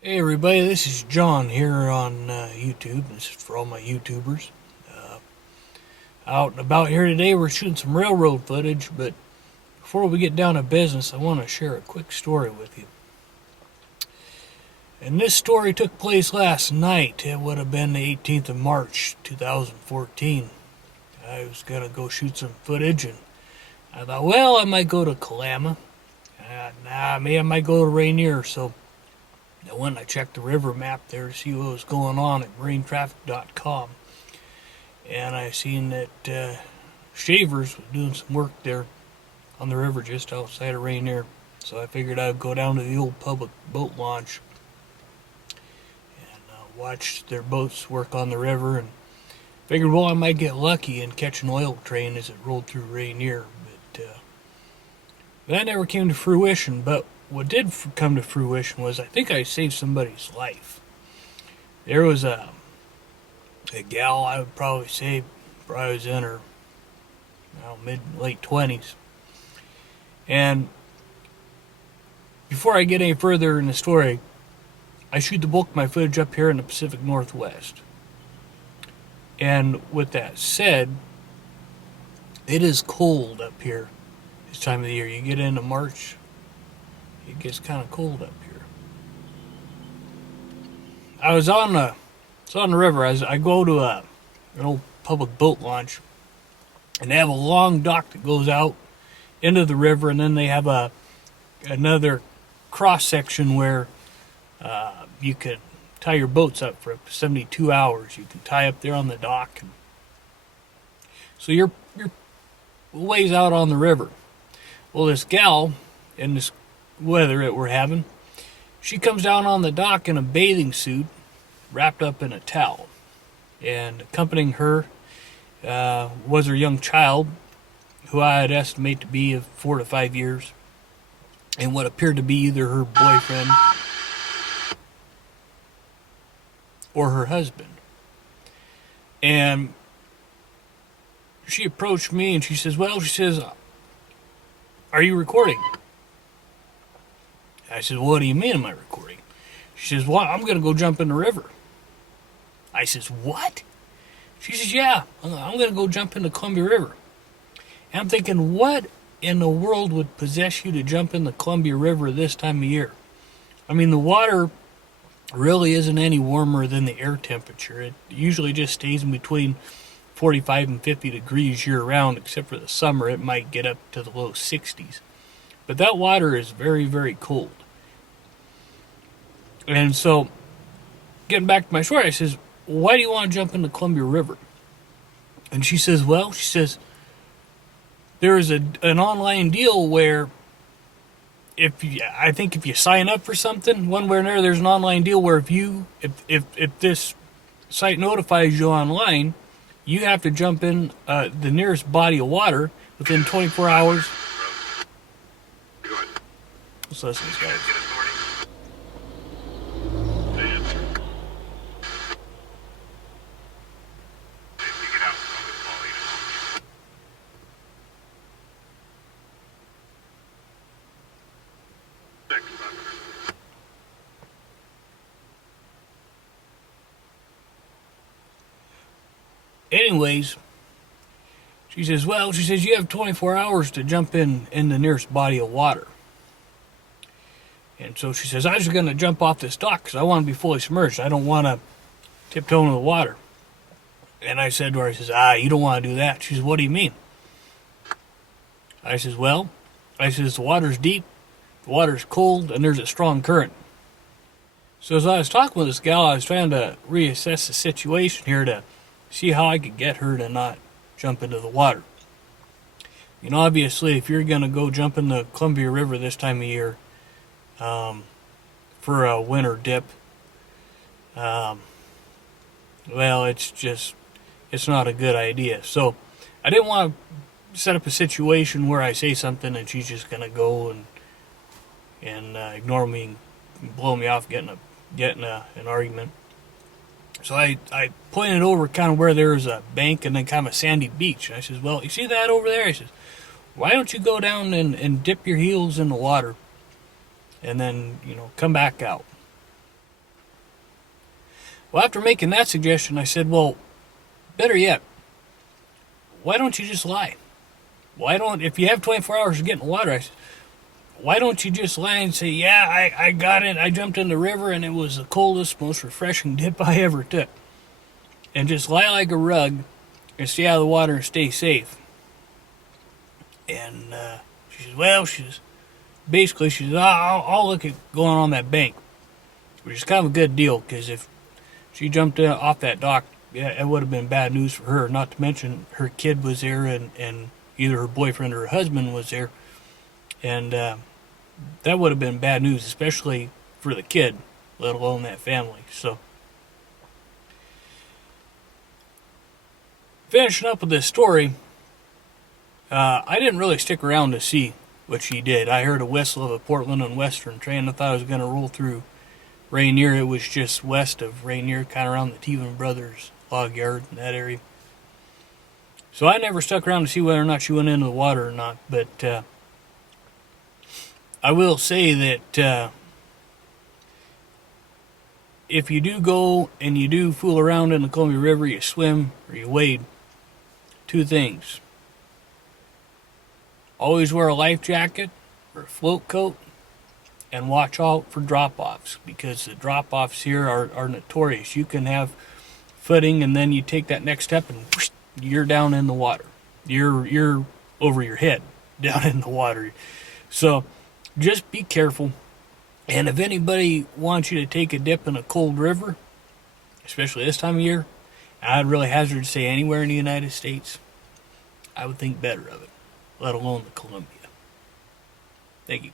Hey everybody, this is John here on YouTube. This is for all my YouTubers. Uh, Out and about here today, we're shooting some railroad footage, but before we get down to business, I want to share a quick story with you. And this story took place last night. It would have been the 18th of March, 2014. I was going to go shoot some footage, and I thought, well, I might go to Kalama. Maybe I might go to Rainier, so I went and I checked the river map there to see what was going on at marinetraffic.com. And I seen that Shavers was doing some work there on the river just outside of Rainier. So I figured I'd go down to the old public boat launch and watch their boats work on the river. And figured, well, I might get lucky and catch an oil train as it rolled through Rainier. But that never came to fruition. But what did come to fruition was I think I saved somebody's life. There was a gal, I would probably say, probably was in her late 20s. And before I get any further in the story, I shoot the bulk of my footage up here in the Pacific Northwest. And with that said, it is cold up here this time of the year. You get into March, it gets kind of cold up here. I was on the river. I go to an old public boat launch, and they have a long dock that goes out into the river, and then they have another cross section where you can tie your boats up for up to 72 hours. You can tie up there on the dock, and so you're ways out on the river. Well, this gal in this weather that we're having, she comes down on the dock in a bathing suit, wrapped up in a towel, and accompanying her was her young child, who I'd estimate to be of 4 to 5 years, and what appeared to be either her boyfriend or her husband. And she approached me and she says, "Are you recording?" I said, "What do you mean, am I recording?" She says, "Well, I'm going to go jump in the river." I says, "What?" She says, "Yeah, I'm going to go jump in the Columbia River." And I'm thinking, what in the world would possess you to jump in the Columbia River this time of year? I mean, the water really isn't any warmer than the air temperature. It usually just stays in between 45 and 50 degrees year round, except for the summer. It might get up to the low 60s. But that water is very, very cold. And so, getting back to my story, I says, "Why do you want to jump in the Columbia River?" And she says, there is an online deal where if you sign up for something, one way or another, there's an online deal where if this site notifies you online, you have to jump in the nearest body of water within 24 hours. Let's listen to this, guys. Anyways, she says, you have 24 hours to jump in the nearest body of water. And so she says, I was going to jump off this dock because I want to be fully submerged. I don't want to tiptoe into the water. And I said to her, you don't want to do that. She says, what do you mean? I says, the water's deep, the water's cold, and there's a strong current. So as I was talking with this gal, I was trying to reassess the situation here to see how I could get her to not jump into the water. You know, obviously, if you're going to go jump in the Columbia River this time of year for a winter dip, it's not a good idea. So I didn't want to set up a situation where I say something and she's just going to go and ignore me and blow me off, get in an argument. So I pointed over kind of where there was a bank and then kind of a sandy beach. And I says, you see that over there? I says, why don't you go down and dip your heels in the water and then, come back out? Well, after making that suggestion, I said, well, better yet, why don't you just lie? If you have 24 hours to get in the water, I said, why don't you just lie and say, yeah, I got it. I jumped in the river and it was the coldest, most refreshing dip I ever took. And just lie like a rug and stay out of the water and stay safe. And she says, I'll look at going on that bank, which is kind of a good deal, because if she jumped off that dock, yeah, it would have been bad news for her. Not to mention her kid was there, and either her boyfriend or her husband was there, and that would have been bad news, especially for the kid, let alone that family. So, finishing up with this story, I didn't really stick around to see what she did. I heard a whistle of a Portland and Western train. I thought I was going to roll through Rainier. It was just west of Rainier, kind of around the Teevan Brothers log yard in that area. So I never stuck around to see whether or not she went into the water or not. But I will say that if you do go and you do fool around in the Columbia River, you swim or you wade, two things. Always wear a life jacket or a float coat, and watch out for drop-offs, because the drop-offs here are notorious. You can have footing and then you take that next step and whoosh, you're down in the water. You're over your head down in the water. So just be careful. And if anybody wants you to take a dip in a cold river, especially this time of year, I'd really hazard to say anywhere in the United States, I would think better of it, let alone the Columbia. Thank you.